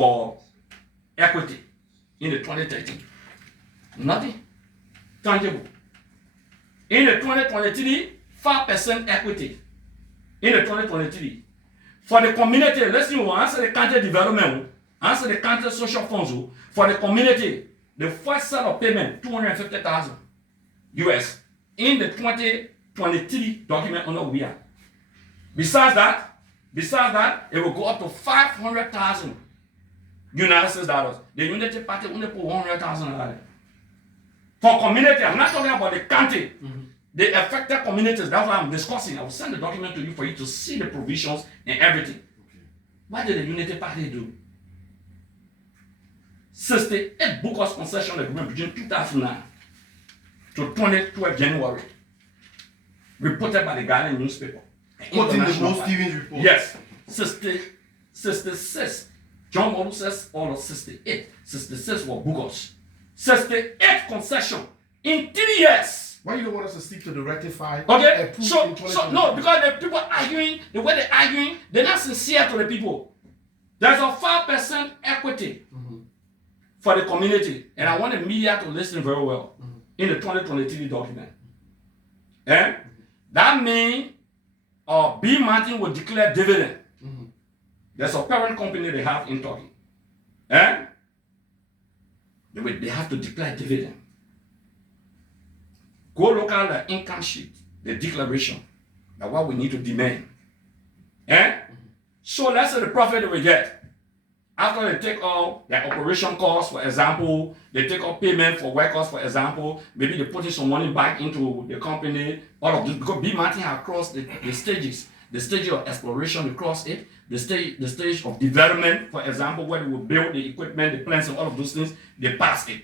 for equity in the 2013? Nothing tangible. In the 2023, 5% equity. In the 2023. For the community, let's see, we'll answer the country development, answer the country social funds. For the community, the first set of payment, $250,000 US in the 2023 document under we are. Besides that, it will go up to $500,000 United States dollars. The Unity Party only put $100,000. For community, I'm not talking about the country. The affected communities, that's what I'm discussing. I will send the document to you for you to see the provisions and everything. Okay. What did the Unity Party do? 68 bogus concession agreement between 2009 to 2012 January, reported by the Ghanaian newspaper. Quoting the Rose Stevens report. Yes. 66. John Model says all of 68. 66 were bogus. 68 concession in 3 years. Why you don't want us to stick to the rectified? Okay, so no, because the people arguing, the way they're arguing, they're not sincere to the people. There's a 5% equity for the community, and I want the media to listen very well in the 2023 document. That means Bea Mountain will declare dividend. There's a parent company they have in Turkey. They have to declare dividend. Go look at the income sheet, the declaration, that's what we need to demand. So let's say the profit that we get, after they take all their operation costs, for example, they take all payment for workers, for example, maybe they put some money back into the company, all of this, because Bea Mountain has crossed the stages, the stage of exploration, they cross it, the stage of development, for example, where they will build the equipment, the plants, and all of those things, they pass it.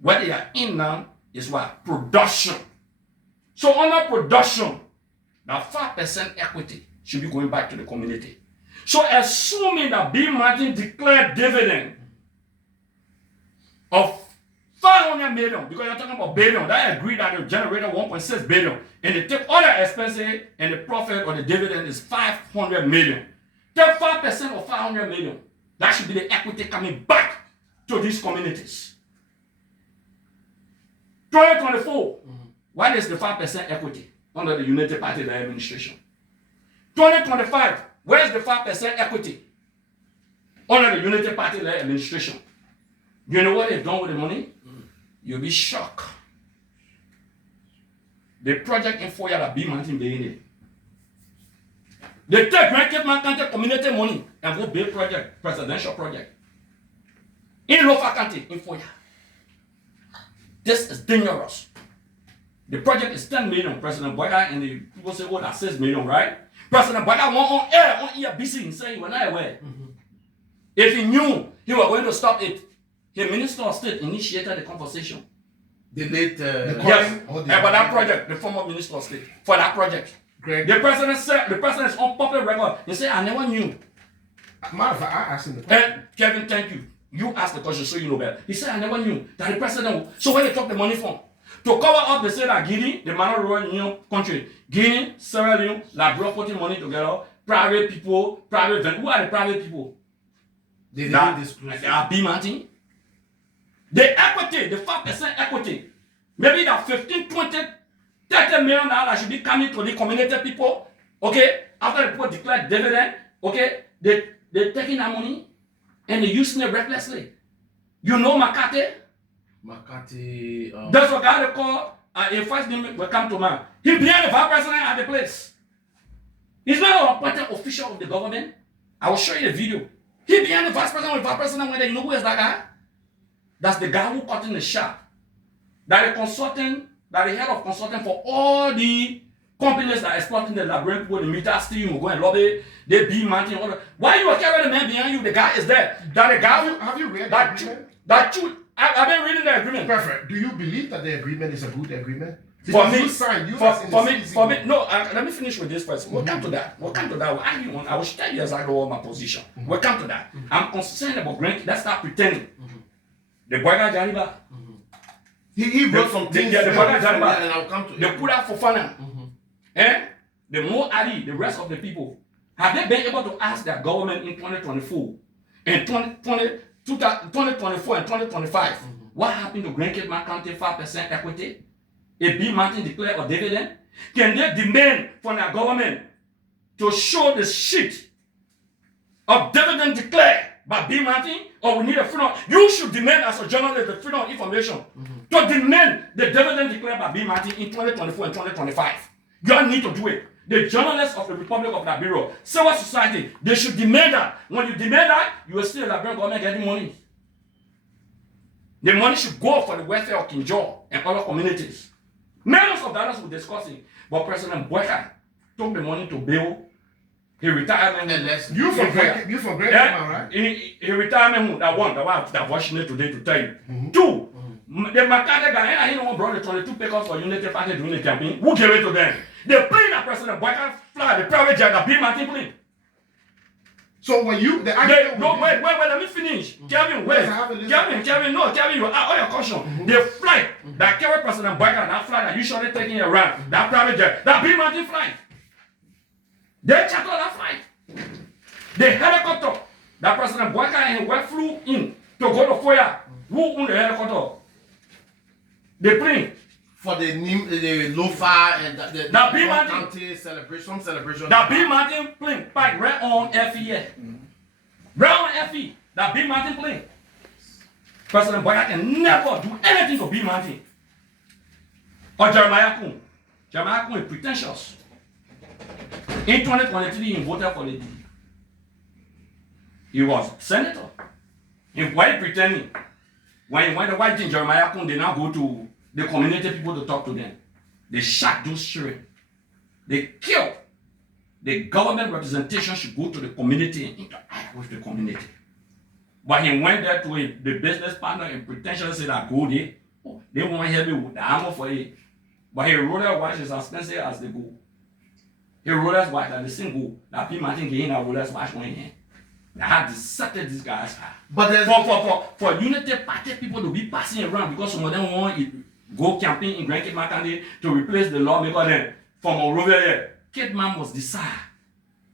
What they are in now is what? Production. So under production, that 5% equity should be going back to the community. So assuming that Bea Mountain declared dividend of 500 million, because you're talking about billion, that agreed that they generated 1.6 billion, and they take all the expenses and the profit or the dividend is 500 million. Take 5% of 500 million. That should be the equity coming back to these communities. 2024. What is the 5% equity under the United Party administration? 2025, where is the 5% equity under the United Party administration? You know what they've done with the money? You'll be shocked. The project in Foya that Bea Mountain being it. They take Grand Cape Mountain community money and go build project, presidential project. In Lofa County, in Foya. This is dangerous. The project is 10 million, President Boyka, and the people say, oh, that's 6 million, right? President Boyka went on air busy and saying, we're not aware. If he knew he was going to stop it, the Minister of State initiated the conversation. The late... yes, about that project, the former Minister of State, for that project. Greg. The President said, the President is on public record. He said, I never knew. Matter of fact, I asked him the question. Kevin, thank you. You asked the question, so you know better. He said, I never knew that the President... So where they took the money from? To cover up, they say that Guinea, the Mano Rural Union country, Guinea, Sierra Leone, Liberia putting money together, private people, private vendors. Who are the private people? They are Bea Mountain. The equity, the 5% equity, maybe that 15, 20, $30 million should be coming to the community people, okay? After the people declare dividend, okay? They're taking that money and they're using it recklessly. You know McCarthy? That's what guy they call a first name will come to man. He being the vice president at the place. He's not an appointed official of the government. I will show you the video. He being the vice president when you know who is that guy? That's the guy who cut in the shop. That the head of consulting for all the companies that are exploiting the Liberian people, the meter steam will go and lobby, they Bea Mountain, all that. Why you are carrying the man behind you? The guy is there. That the guy who have you read that agreement? I've been reading the agreement. Perfect. Do you believe that the agreement is a good agreement? For me, no, let me finish with this first. We'll come to that. We'll argue on. I will tell you exactly what my position. We'll come to that. I'm concerned about Grand. Let's start pretending. The boy got Janiba. He wrote some things. The boy got Janiba. And I'll come to it. They put out for fun. The Mo Ali, the rest of the people, have they been able to ask their government in 2024 in 2024 and 2025, what happened to Grand Cape Mountain County 5% equity? A Bea Mountain declared a dividend? Can they demand from their government to show the sheet of dividend declared by Bea Mountain, or we need a freedom? You should demand as a journalist the freedom of information to demand the dividend declared by Bea Mountain in 2024 and 2025. You all need to do it. The journalists of the Republic of Liberia, civil society, they should demand that. When you demand that, you will see the Liberian government getting money. The money should go for the welfare of King George and other communities. Millions of dollars will discuss it. But President Boyka took the money to bail. He retired. You from Great right? He retirement that one that watching it today to tell you. Two, the McCarthy guy, I know brought the 22 papers for Unity Party during the campaign. Who gave it to them? The plane that President Boyka fly, the private jet that Bea Mountain plane. So when you wait, let me finish. Kevin, wait. Kevin, you all your caution. The flight that carried President Boyka, that flight that usually taking around, that private jet, that Bea Mountain flight. They chartered that flight. The helicopter that President Boyka and his wife flew in to go to Foya. Who owned the helicopter? The plane. For the Lofa and the Bea Mountain celebration. That Bea Mountain plane parked right on FE. Right on FE. That Bea Mountain plane. President Boyka can never do anything to Bea Mountain. Or Jeremiah Kun. Jeremiah Kun is pretentious. In 2023, he voted for the D. He was senator. Why pretending? When the white thing Jeremiah Kun, they now go to the community people to talk to them. They shot those children. They killed. The government representation should go to the community and interact with the community. But he went there to the business partner and pretentiously said that go there. Oh, they want to help me with the armor for it. But he wrote that watch is as expensive as the gold. He wrote that watch that the same gold that Bea Mountain getting that Rolex watch went in. I had decepted these guys. But for Unity Party people to be passing around because some of them want to go campaign in Grand Cape Mountain to replace the lawmaker then from Monrovia here. Cape Man must decide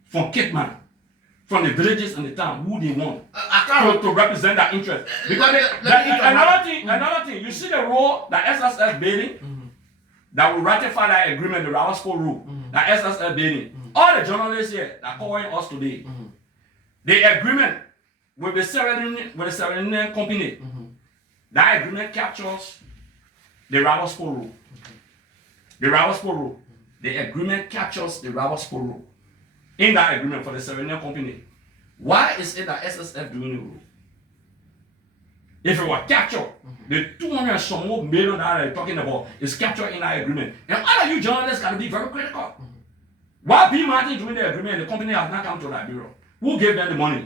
from Cape Man, from the villages and the town, who they want to represent their interest. Because another thing, you see the role that SSF building that will ratify that agreement, the Rawasco rule, that SSF building. All the journalists here that are covering us today, the agreement with the Sierra Leone company, that agreement captures the Rawasco rule. The Rawasco rule. The agreement captures the Rawasco rule. In that agreement for the Sierra Leone company. Why is it that SSF doing the rule? If it were captured, the 200 some more million that they're talking about is captured in that agreement. And all of you journalists got to be very critical. Why Bea Mountain doing the agreement and the company has not come to Liberia? Who gave them the money?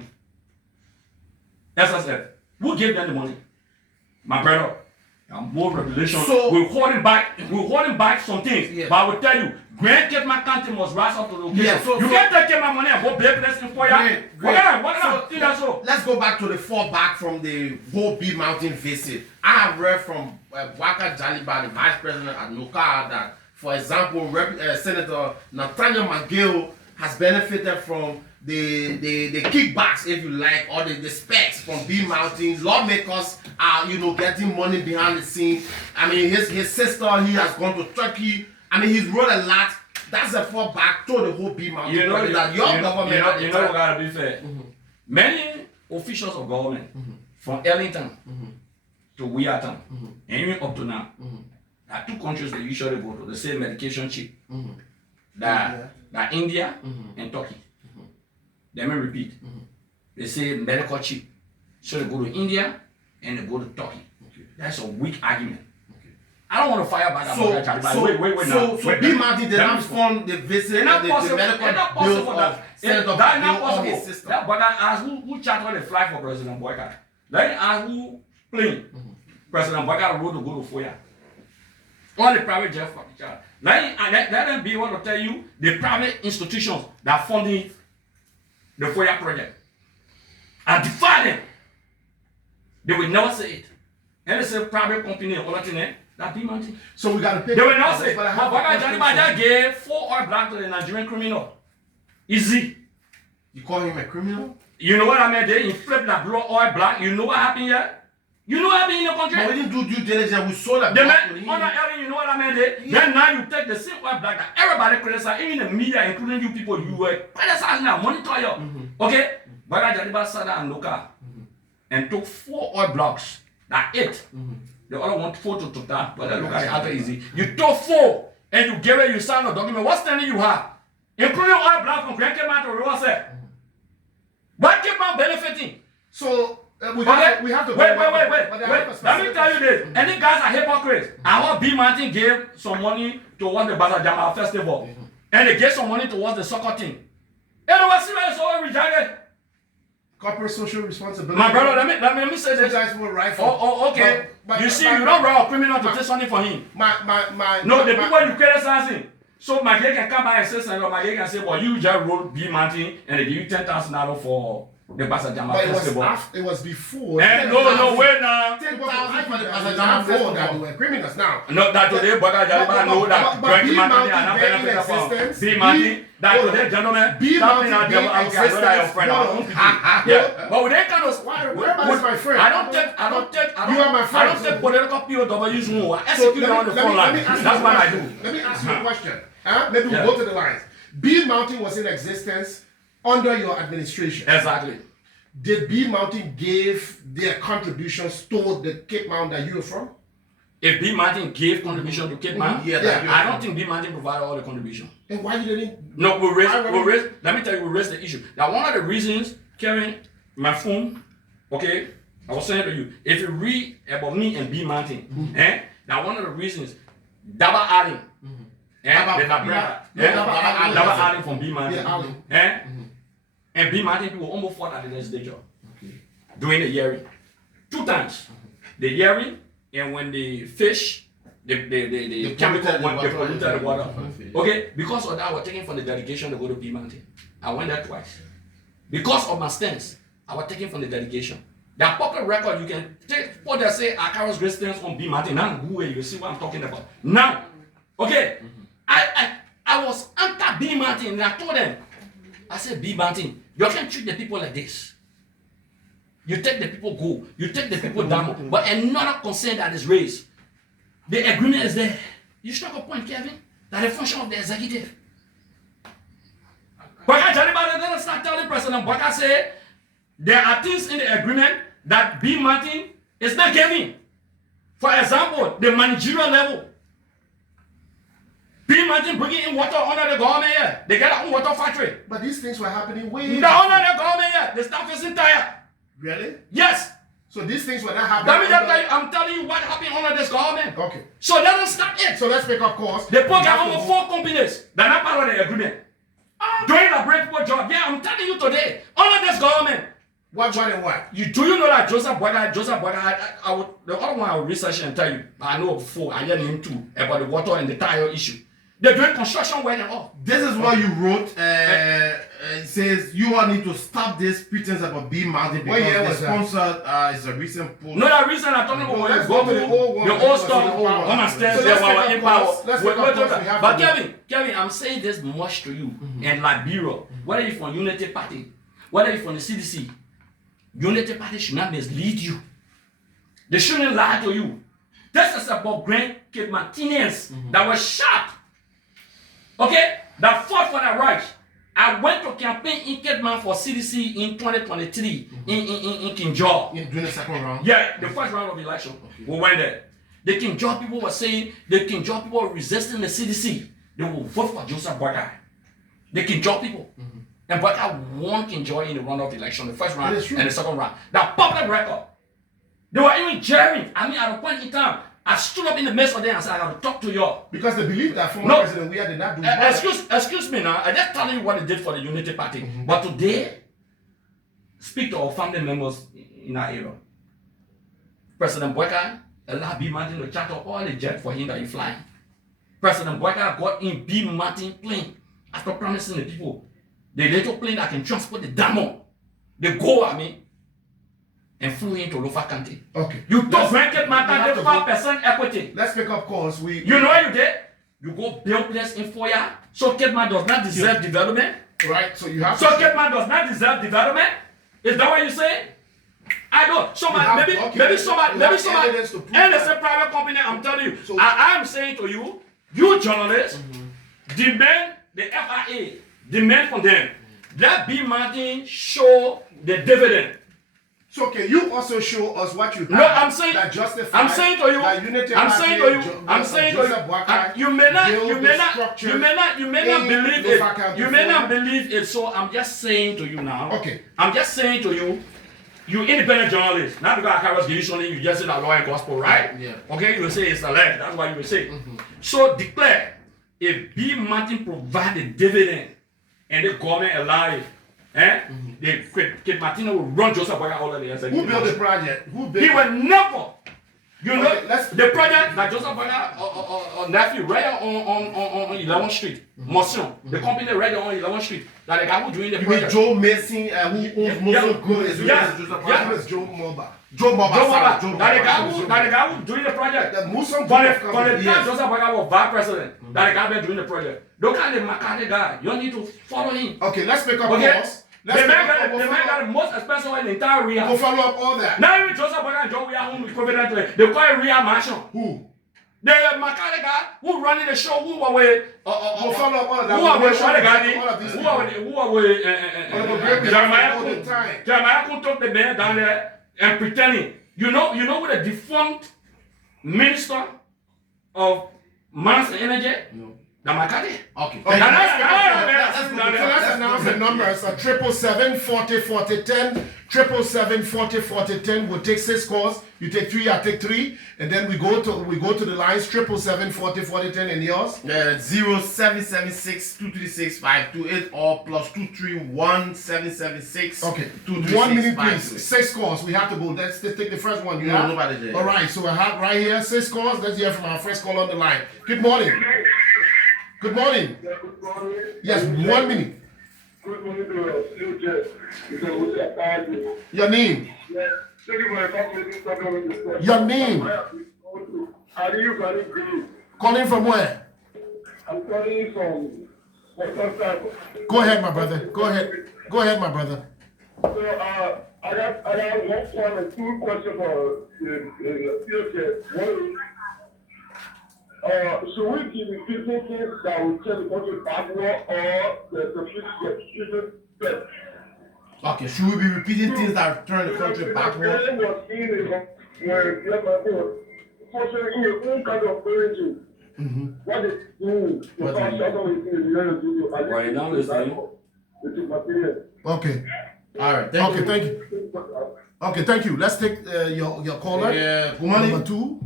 SSF. Who gave them the money? My brother. More revelation. So, we're holding back some things. Yeah. But I will tell you, Grand Cape Mountain must rise up to the occasion. Yeah, you can't take my money and go play place in Foya. So let's go back to the fallback from the whole Bea Mountain visit. I have read from Waka Jaliba, the vice president at NOCA, that, for example, Senator Nathaniel McGill has benefited from the kickbacks, if you like, or the specs from Bea Mountain. Lawmakers are, getting money behind the scenes. I mean, his sister, he has gone to Turkey. I mean, he's wrote a lot. That's a fallback to the whole Bea Mountain. That your government. You know what gotta be fair. Many officials of government, from Ellington to Weirton, and even up to now, there are two countries that usually go to the same medication chip. That India and Turkey. Let me repeat. They say medical chip. So they go to India and they go to Turkey. That's a weak argument. I don't want to fire back that. Wait now. So Bea Mountain did not fund the visit, the medical bill of Senator McGill or his sister. But I asked who chartered the flight for President Boyka. Let me ask who plane President Boyka rode to go to Foya. All the private jet for the child. Let them be able to tell you the private institutions that funding the Foya project. I defy them. They will never say it. And they say private company or other thing, that Bea Mountain. So we got to pick. They will not say, but Boyka Jaliba gave 4 oil black to the Nigerian criminal. Easy. You call him a criminal? You know what I mean? They flip that blue oil black. You know what happened here? You know what happened in the country? But we didn't do due diligence. We saw that. You know what I mean? Then now you take the same oil black that everybody criticize, even the media, including you people, you were criticizing now, monitor you. Okay? But I just sat down and look at and took 4 oil blocks. That 8. The other one 4 to that. But look at it, how easy. You took 4 and you gave it, you signed a document. What standing you have? Including oil black from Grand Cape Mountain to River Set. What Cape Mountain benefiting? So we have to wait. Let me tell you this. Any guys are hypocrites. Our Bea Mountain gave some money towards the Baza Jama Festival. And they gave some money towards the soccer team. And it was serious all rejected. Corporate social responsibility. My brother, let me say this. Okay. But you see, you don't run a criminal to take something for him. No, the people you criticize him. So my guy can come by and say something. My guy can say, well, you just wrote Bea Mountain and they give you $10,000 for the Baza Jama Festival. It was before. No, wait now. 10,000 for the Baza Jama Festival that they were criminals now. No, that today, but I know that Grand Mountain are not benefiting from Bea Mountain. That today, gentlemen, Bea Mountain I know your friend. Yeah, but with that kind of everybody's my friend. I don't take You are my friend. I don't take political POWs who are executed on the front line. That's what I do. Let me ask you a question. Maybe we'll go to the lines. Bea Mountain was in existence under your administration. Exactly. Did Bea Mountain give their contributions to the Cape Mountain that you were from? If Bea Mountain gave contribution to Cape Mountain, I don't think Bea Mountain provided all the contribution. And why you didn't? No, we raised. Let me tell you, we raised the issue. Now, one of the reasons, Kevin, my phone, okay, I was saying to you, if you read about me and Bea Mountain, now one of the reasons, Daba Allen, Daba Allen from Bea Mountain, and Bea Mountain people almost fought at the legislature during the hearing. 2 times. The hearing and when they fish, the chemical they polluted the water. Okay, because of that, I was taken from the delegation to go to Bea Mountain. I went there twice. Because of my stance, I was taken from the delegation. The public record, you can take what they say, Acarous Gray stance on Bea Mountain. Now, you see what I'm talking about. Now, okay, I was anti Bea Mountain and I told them, I said, Bea Mountain, you can't treat the people like this. You take the people go, you take the people down, but another concern that is raised, the agreement is there. You struck a point, Kevin, that the function of the executive. But I tell about it, then I start telling President Baka say there are things in the agreement that Bea Mountain is not giving. For example, the managerial level. Bea Mountain bringing in water under the government here. They get their own water factory. But these things were happening way under the government here. The staff is tired. Really? Yes. So these things were not happening. Let me just tell you, I'm telling you what happened under this government. Okay. So let us start it. So let's make up course. They put over 4 companies that are not part of the agreement. Doing a great poor job. Yeah, I'm telling you today, under this government. What? Do you know that Joseph Boyga, the other one I will research and tell you, I know before, I heard him too, about the water and the tire issue. They're doing construction work and all. This is what you wrote. It says you all need to stop this pretense about Bea Mountain because the sponsor is a recent post. No, that reason I'm talking about when you go to the old stuff, on my stairs, But Kevin, I'm saying this much to you and Liberia, whether you're from Unity Party, whether you're from the CDC, Unity Party should not mislead you. They shouldn't lie to you. This is about Grand Cape Mountainians that were shot. Okay, that fought for the right. I went to campaign in Cape Mountain for CDC in 2023 in Kinjaw. During the second round? Yeah, the first round of election. We went there. The Kinjaw people were saying, the Kinjaw people were resisting the CDC. They will vote for Joseph Boyga. The Kinjaw people. And Boyga won Kinjaw in the round of election, the first round and the second round. That public record. They were even jeering. I mean, at a point in time, I stood up in the midst of them and said, I got to talk to y'all. Because they believe that former President Weah did not do much. Excuse me now. I just tell you what they did for the Unity Party. But today, speak to our family members in our area. President Boyga allowed Bea Mountain to charter all the jet for him that he flying. President Boyga got in Bea Mountain plane after promising the people the little plane that can transport the diamond. They go, and flew into Lofa County. Okay. You took Grand Cape Mountain, the 5% equity. Let's make up calls. You know what you did? You go build place in Foya. So Cape Mountain does not deserve development. Right. So you have So Cape Mountain does not deserve development. Is that what you say? I don't. Somebody, maybe somebody, and it's a private company. I'm telling you. So, I'm saying to you, you journalists, demand the FIA, demand from them that Bea Mountain show the dividend. So can you also show us what you have? No, I'm saying. That justifies. I'm saying to you. I'm saying to you. I'm saying to you. You may not believe it. You may not believe it. So I'm just saying to you now. Okay. I'm just saying to you. You independent journalist, not because Acarous give you something, you just say that law and gospel, right? Yeah. Okay, you will say it's alleged. That's what you will say. So declare if Bea Mountain provide a dividend and the government alive, the Kid Martina will run Joseph Boyka all of the answer. Who built the project? Who built? He will never. You know the project that Joseph Boyka or nephew right on 11th Street, Motion, the company right on 11th Street. That the guy who doing the project. Joe Mason, who owns Muslim Good is Joe Moba. Joe Moba. That the guy who doing the project. The Muslim For the time Joseph Boyka was vice president, that the guy been doing the project. Look at the McCarthy guy. You don't need to follow him. Okay, let's pick up pause. The man got the most expensive one in the entire Ria. We'll follow up all that. Now even Joseph Boyka and Joe we are home equivalent to it. They call it Ria Mansion. Who? The McCarthy guy who running the show, who are with we'll follow up all of that. Who are with Jeremiah who took the man down there and pretending. You know with a defunct minister of mines and energy? No. The McCarthy. Okay. Let's announce the numbers. 777-40-40-10. 777-40-40-10. We'll take 6 calls. You take 3, I take 3, and then we go to the lines. 777-40-40-10 and yours. 0776-236-528 or +231-776. Okay. 1 minute, please. 6 calls. We have to go. Let's take the first one. You have nobody there. All right. So I have right here 6 calls. Let's hear from our first call on the line. Good morning. Good morning. Good morning. Yes, 1 minute. Good morning to you. Your name. Yes. Thank you for the Your name. Acarous Gray. Calling from where? I'm calling from Western Side. Go ahead, my brother. Go ahead, my brother. So I got 1 point and 2 questions for the future. One is, should we be repeating things that will tell the country backward or the future step? Okay, should we be repeating things that turn the country backward? What is doing? Right now, listening. Okay. All right. Thank you. Thank you. Okay, thank you. Let's take your caller. Yeah. Good morning. Number 2.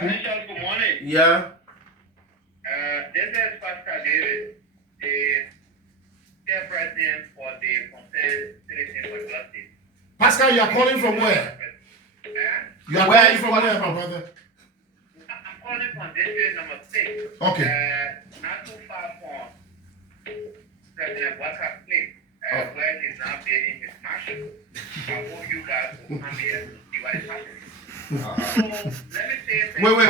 Good morning. Yeah. This is Pastor David, the chairperson for the Conseil Citizen for Justice. Pascal, you are calling from where? You are calling from where, my brother? I'm calling from district number 6. Okay. Not too far from President Walker's place, where he's now building his mansion. I hope you guys will come here to see what is happening. So, let me say... Wait,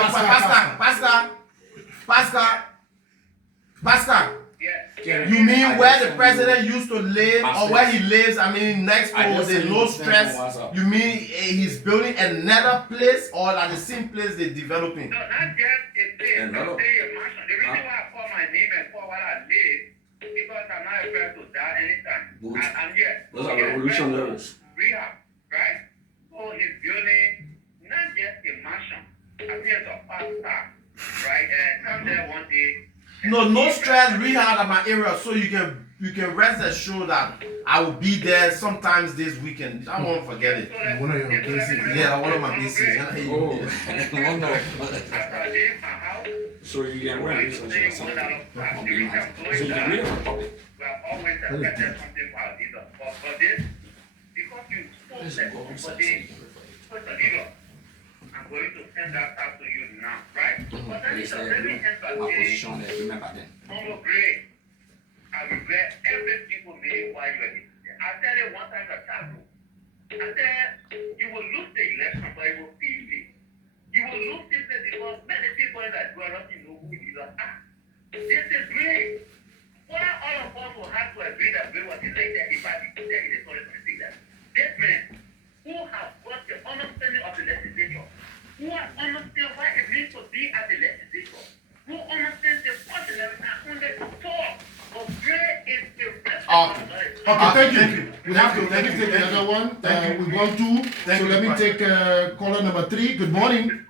Pastor. Yeah. You mean where the president used to live or where he lives? I mean, next to the low stress. You mean he's building another place or at the same place they're developing? No, not just a place. I'm saying a mansion. The reason why I call my name and call what I live because I'm not afraid to die anytime. I'm here. Those are revolutionaries. Rehab, right? So he's building not just a mansion. I think it's a 5-star, right? And come there one day. No stress rehab at my area, so you can rest assured that I will be there sometimes this weekend. I won't forget it. One of your cases. Yeah, one of my bases. So you can run. So you can read it. We have always accepted something for our leader. But for this, because you spoke that for the leader, I'm going to send that out to you now, right? But then it's a very Opposition, remember that. Homo Gray, I regret every single minute while you are here. I tell you one time at Taco, I said, you will lose the election, but it will be easy. You will lose this because many people that do not know who you are. This is great. Why all of us will have to agree that Gray was elected if I declare in the 2026 that Okay, thank you. We have to let me take the other one. We want to. So let me take caller number 3. Good morning.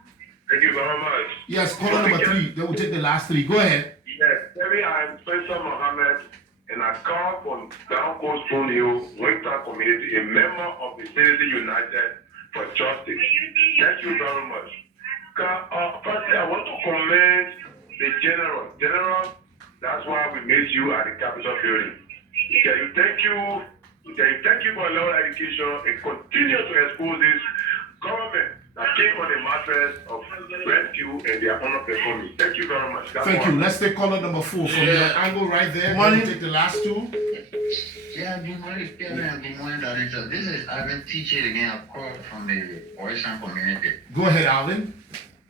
Thank you very much. Yes, caller number 3. Then we'll take the last 3. Go ahead. Yes, Terry, I'm Spencer Mohammed, and I come from Down Coast Stone Hill, Winter Community, a member of the Citizen United for Justice. Thank you very much. Firstly, I want to commend the General. General, that's why we made you at the Capitol building. Thank you for lower education and continue to expose this government that came on the mattress of rescue and their honor performance. Thank you very much. Thank you. Let's take caller number 4 from your angle right there. We'll take the last 2. Yeah, good morning, good morning, Director. This is Ivan teacher again. I call from the Ocean community. Go ahead, Alvin.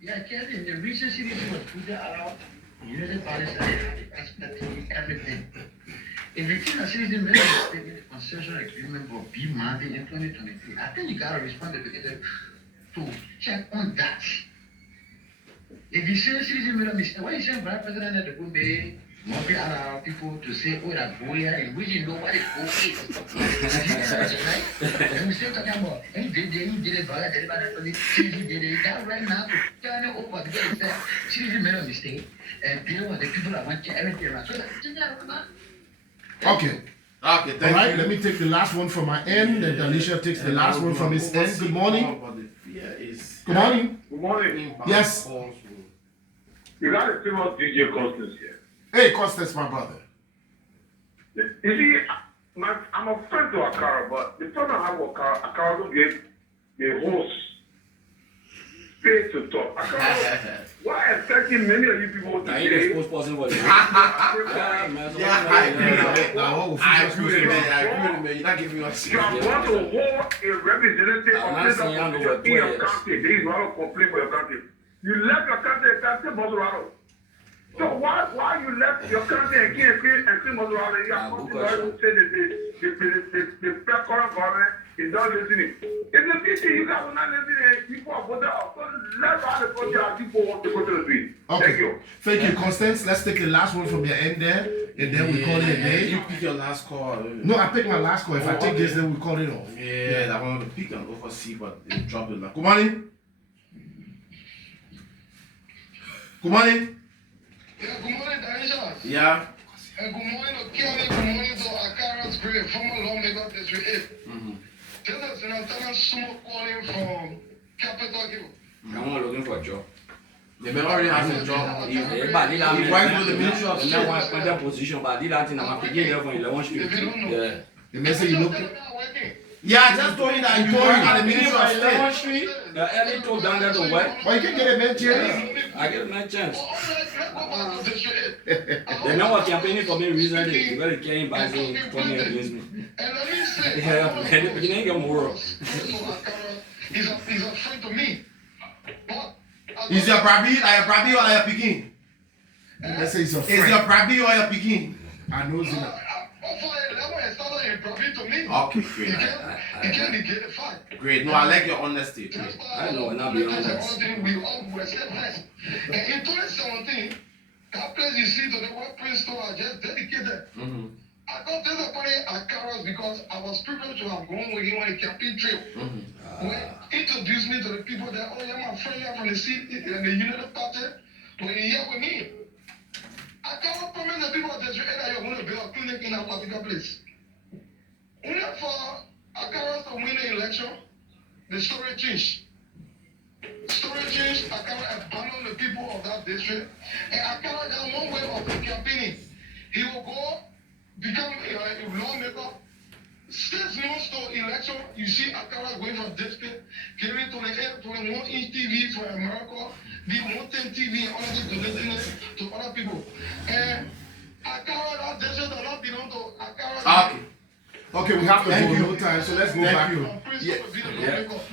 Yeah, Kevin, the recent citizen was put out. You know the bodies that expect everything. If you think a citizen may have taken a concession agreement for Bea Mountain in 2023, I think you gotta respond to check on that. If you say citizen made a mistake, why you say Vice President at the good day, maybe allow people to say, oh, that boy, and we didn't know what it is. Right? And we still talking about, he did it, but citizen did it. That right now, to turn it over to get it said, citizen made a mistake, and deal with the people that want to everything around. So that's Okay. Okay, thank All right, you. let me take the last one from my end, and Alicia takes the last one from his end. Good morning. Good morning. Good morning. Yes. You got a famous DJ Constance here. Hey, Costas, my brother. You see, I'm a friend to Acarous, but the problem I have with Acarous don't give the host space to talk. Acarous, why expecting many of you people to I ain't say? exposed person for I agree with you, man. You're not giving us You are going to hold a representative I'm not of saying I know this what in your players. country. There is no complaint for your country. You left your country, Bolsonaro. So why you left your country and came Bolsonaro? You are going to say the current government is not listening. It's a pity you guys are not listening. People are voting out. So let's have the country and people want to go to the street. Okay. Thank you. Thank you, Constance. Let's take the last one from your end there, and then we call it a day. You pick your last call. No, I picked my last call. If I take this, then we call it off. Yeah, I wanted to pick and oversee, but they dropped it. Good morning. Good morning. Yeah, good morning, Danisha. Yeah. And good morning to Kelly. Good morning to Acarous Gray, former lawmaker District 8. This is Senator Sumo calling from Capitol Hill. I'm not looking for a job. The man already has a job. But they He works with the Ministry of and now State. I'm in position, but I did that in my beginning from 11 Street. If you don't know. Yeah. The message you look. Yeah, I just told you that you work at the Ministry of State. 11 Street, the early told down there to work. Well, you can get a man, Jerry. I get my chance. They They know what campaigning for me recently. You better carry by saying turning against me. And let me say, Yeah, and the beginning get more. He's a friend to me. But Is your Brabi, like your Brabi or like your Peking? Let's say it's a Is your friend. Brabi or your Peking? I know it's enough. Okay, great. He can't negate the fact. Great. No, I like your honesty. I know, and I'll be honest. We all were set blessed. And in 2017, that place you see to the workplace store are just dedicated. I got disappointed at Acarous because I was privileged to have gone with him on a campaign trip. When he introduced me to the people that, oh, you're my friend, you're from the city and the United Party. When he here with me, Acarous promised the people of the street that you're going to build a clinic in that particular place. Only for Acarous to win the election, the story changed. Story changed, Acarous abandoned the people of that district, and Acarous got one way of campaigning. He will go become a lawmaker. 6 months to election, you see Acarous going from district, giving to the 1-inch TV for America, the Mountain TV and all this to other people. And Acarous, that district does not belong to Acarous. Okay. Okay, we have to Thank go. you. No time, so let's go back to. Yeah.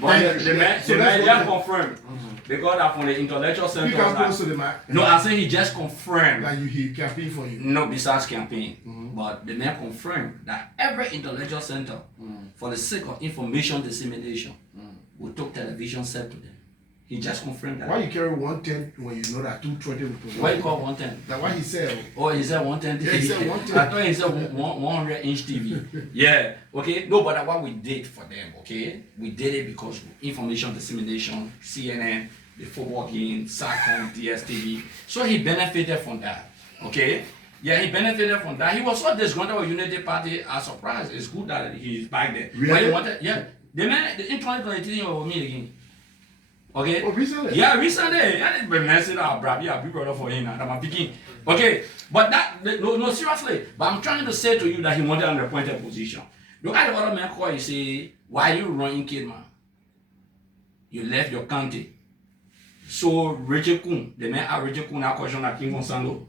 But the man just confirmed. Because that from the intellectual center. You come close to the mic. No, I say he just confirmed. Like he campaign for you. No, besides campaign. But the man confirmed that every intellectual center, for the sake of information dissemination, we took television set to them. He just confirmed that. Why you carry 110 when you know that 220 will provide? Why you call 110? That's why he said. Oh, he said 110 Yeah, he said 110. I thought he said 100-inch TV. Yeah, okay. No, but what we did for them, okay? We did it because information dissemination, CNN, the football game, SACOM, DSTV. So he benefited from that, okay? Yeah, he benefited from that. He was so disgruntled with Unity Party. I was surprised. It's good that he's back there. Really? But he wanted, yeah. The man in 2023 was me again. Okay. Oh, recently? Yeah, recently. I didn't be messing up, bro. Yeah, big brother for him now. I'm picking. Okay, but that no, seriously. But I'm trying to say to you that he wanted an appointed position. Look at the other man call you say, why you running kid man? You left your county. So Richard Kuhn, the man Richard Kuhn, I question at King Gonzalo.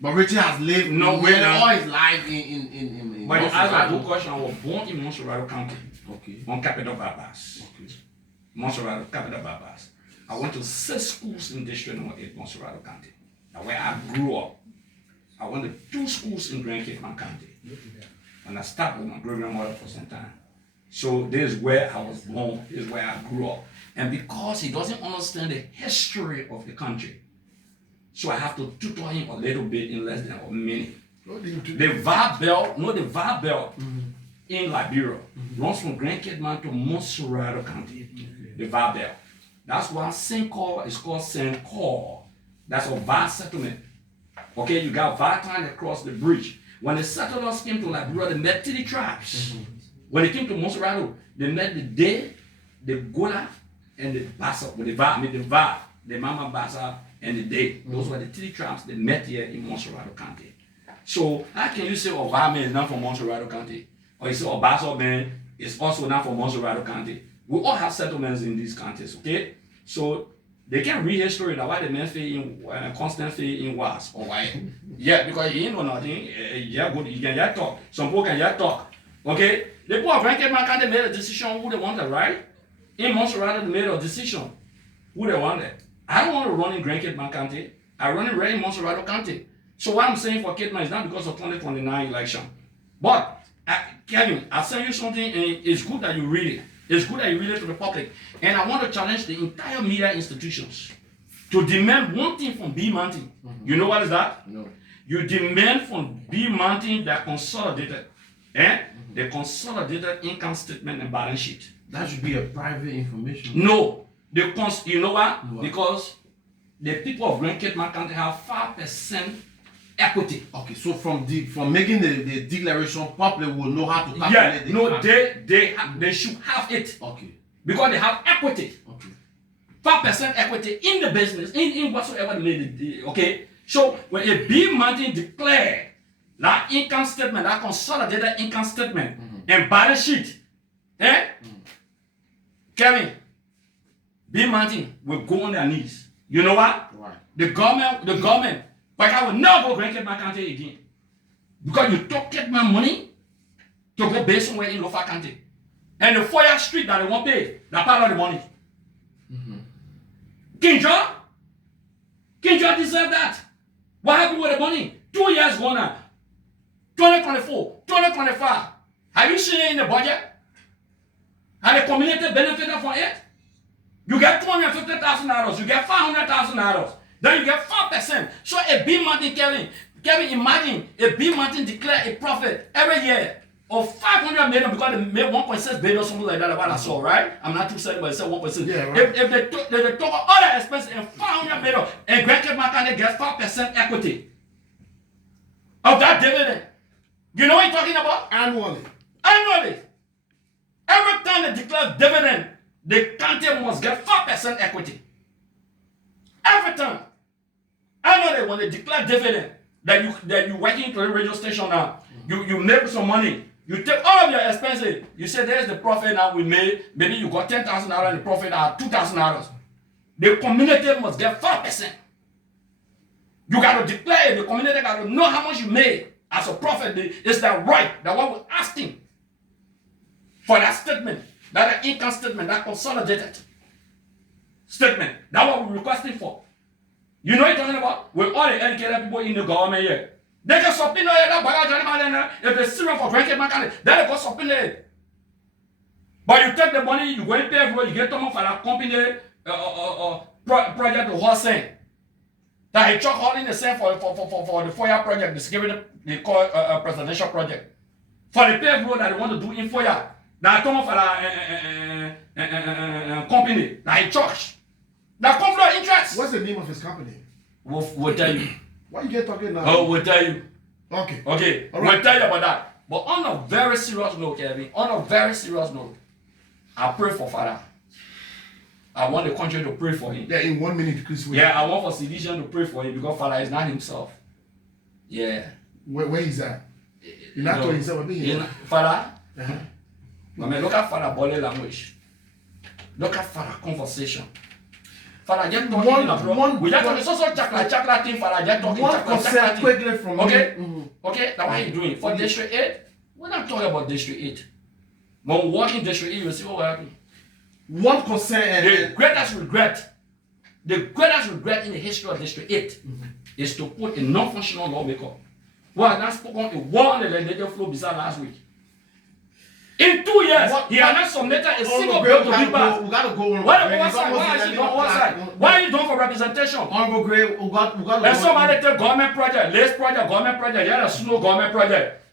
But Richie has lived No way now. all his life in But you asked a good Montserrat. question. I was born in Montserrat County. Okay. On Capital Bypass. Okay. Montserrat Capital Bypass. I went to 6 schools in District No. 8, Montserrat County. That's where I grew up. I went to 2 schools in Grand Cape County. And I stopped with my great grandmother for some time. So this is where I was born, this is where I grew up. And because he doesn't understand the history of the country, so I have to tutor him a little bit in less than a minute. The VAR belt, in Liberia runs from Grand Cape Mountain to Montserrat County. The VAR belt. That's why Sincor is called Sincor. That's a VAR settlement. Okay, you got VAR trying to cross the bridge. When the settlers came to Liberia, they met 3 tribes. When they came to Montserrat, they met the Day, the Gola, and the Bassa. With the VAR, the Mama Bassa, and the Day. Those were the 3 tribes that met here in Montserrat County. So how can you say VAR man is not from Montserrat County? Or you say Bassa man is also not from Montserrat County? We all have settlements in these counties, okay? So they can read history that why the man stay in constant stay in was or why. Yeah, because he ain't know nothing. Yeah, good. You can yet talk. Some people can yet talk. Okay? The poor Grand Cape County made a decision who they wanted, right? In Montserrat, they made a decision who they wanted. I don't want to run in Grand Cape County. I run it right in Montserrat County. So what I'm saying for Cape Man is not because of 2029 election. But, Kevin, I'll send you something and it's good that you read it. It's good that you read it to the public. And I want to challenge the entire media institutions to demand one thing from Bea Mountain. You know what is that? No. You demand from Bea Mountain that consolidated, the consolidated income statement and balance sheet. That should be a private information. No. You know what? What? Because the people of Grand Cape County have 5% equity. Okay, so from making the declaration, public will know how to calculate Yeah, the no, impact. they should have it Okay. because they have equity. Okay. 5% equity in the business, in whatsoever they did. Okay, so when a Bea Mountain declare that income statement, that consolidated income statement and balance sheet, Kevin, Bea Mountain will go on their knees. You know what? Right. The government, but I will not go Grand Cape County again. Because you took my money to go base somewhere in Lofa County. And the 4 street that they won't pay, that part of the money. King John deserve that. What happened with the money? 2 years gone now. 2024, 2025. Have you seen it in the budget? Have the community benefited from it? You get $250,000, you get $500,000, then you get 5%. So a Bea Mountain, Kevin, imagine a Bea Mountain declare a profit every year of 500 million because they made 1.6 billion or something like that. What I saw, right? I'm not too certain, but it said 1.6. Yeah, right. If they took all the expenses and 500 million, and Grand Cape County gets 5% equity of that dividend. You know what I'm talking about? Annually. Every time they declare dividend, the county must get 5% equity. Every time. Annually, when they declare dividend, that you working to the radio station now, you make some money. You take all of your expenses. You say there's the profit now we made. Maybe you got $10,000 and the profit are $2,000. The community must get 5%. You got to declare it. The community got to know how much you made as a profit. It's that right. That what we're asking for that statement, that income statement, that consolidated statement. That's what we're requesting for. You know what I'm talking about? With all the educated people in the government here. They can subpoena that bagage if they're serious for Grand Cape County. They go subpoena it. But you take the money, you go and pay road, you get someone for that company project to Hossein. That he truck hauling the same for the FOIA project, the security they call presidential project. For the paved road that they want to do in FOIA. That come for that company that he charge. That conflict of interest. What's the name of his company? We'll tell you. Why you get talking now? Oh, we'll tell you. Okay. Okay. All right. We'll tell you about that. But on a very serious note, Kevin, on a very serious note, I pray for Father. I want the country to pray for him. Yeah, in 1 minute, Chris. Yeah, I want for Sedition to pray for him because Father is not himself. Yeah. Where is that? You're not talking himself. Father. I mean, look at Father body language. Look at Father conversation. Father, just talking. We just talking so chocolate thing. Father, just talking chocolate quickly from okay. Okay, that's what you doing for District 8. We're not talking about District 8. When we walk in District 8, you will see what will happen. 1%. The greatest regret in the history of District 8 is to put a non-functional lawmaker who has not spoken a word on the legislative floor beside last week. In 2 years, he has not submitted a single bill to be passed. We gotta go on. Why is he not one side? Why are you doing for representation? Honorable Gray, we got And somebody take government project, lace project, government project, you had a snow government project.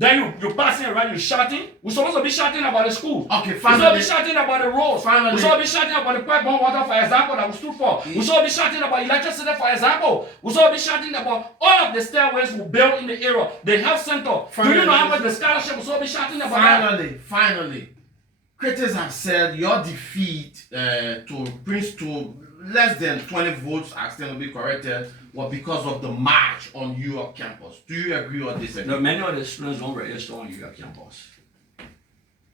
Then you passing around, you shouting. We're supposed to be shouting about the school. Okay, We're finally. supposed to be shouting about the roads. Finally. We're supposed to be shouting about the pipeline water, for example, that we stood for. We're supposed to be shouting about electricity, for example. We're supposed to be shouting about all of the stairways we built in the area, the health center. Finally. Do you know how much the scholarship we're supposed to be shouting about that? Finally. Critics have said your defeat to Prince to less than 20 votes, accident will be corrected, was because of the march on your campus. Do you agree or disagree? No, many of the students don't register on your campus.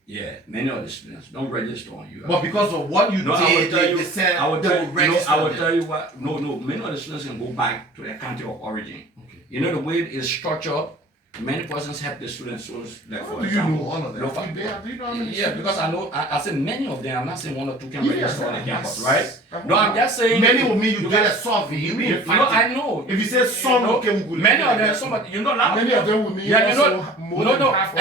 Yeah, many of the students don't register on your But because of what you did, they said I will they will register. I will tell you what. No, many of the students can go back to their country of origin. Okay. You know the way it is structured. Many persons help the students. So, like, How for do you example, know all of that? no, Do you know how many yeah, because I know. I said many of them. I'm not saying one or two can register on the campus, right? Yes. No, I'm just saying. Many will mean you get a survey. You mean I know. If you say some, okay, we will. Many of them, somebody, you know, a lot Many of them will mean yeah, you know, also more than half of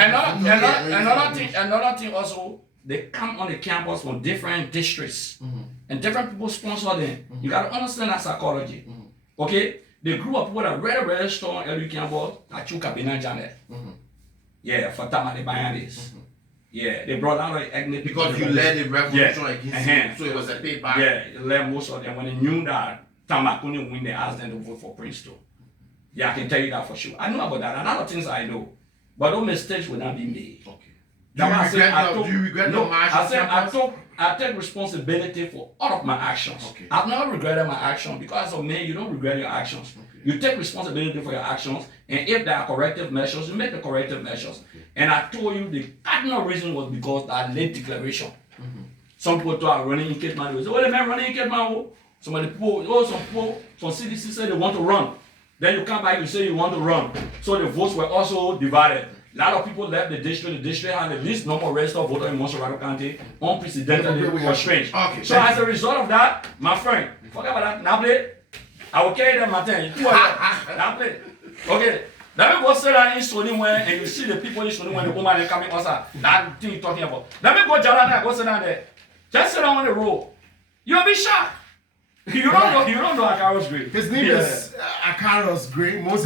another thing also, they come on the campus from different districts, and different people sponsor them. You gotta understand that psychology. Okay, the group of people that really strong on every campus, that you can be Janet. Yeah, for Tamale Bayanis. Yeah, they brought out ethnic Because you led the revolution against him, Uh-huh. so it was a payback. Yeah, it led most of them when they knew that Tama couldn't win, they asked them to vote for Prince too. Yeah, I can tell you that for sure. I know about that. A lot of things I know, but those mistakes will not be made. Okay. That's why I said Do you regret no, the march? I said I take responsibility for all of my actions. Okay. I've never regretted my actions because of me. You don't regret your actions. Okay. You take responsibility for your actions, and if there are corrective measures, you make the corrective measures. Okay. And I told you the cardinal reason was because that late declaration. Some people thought I'm running in Cape-Man. They say, "Well, the man running in Cape-Man." Some people from CDC said they want to run. Then you come back, you say you want to run. So the votes were also divided. A lot of people left the district. The district had the least number of registered voters in Montserrat County, unprecedented, was strange. Okay, So as a result of that, my friend, forget about that. Now play. I will carry them Martin. Now play. Okay. Let me go sit down in Sonny and you see the people in Sonny when the woman is coming outside. That thing you're talking about. Let me go Jalan and go sit down there. Just sit down on the road. You'll be shocked. You don't know Acarous Gray. His name is Acarous Moses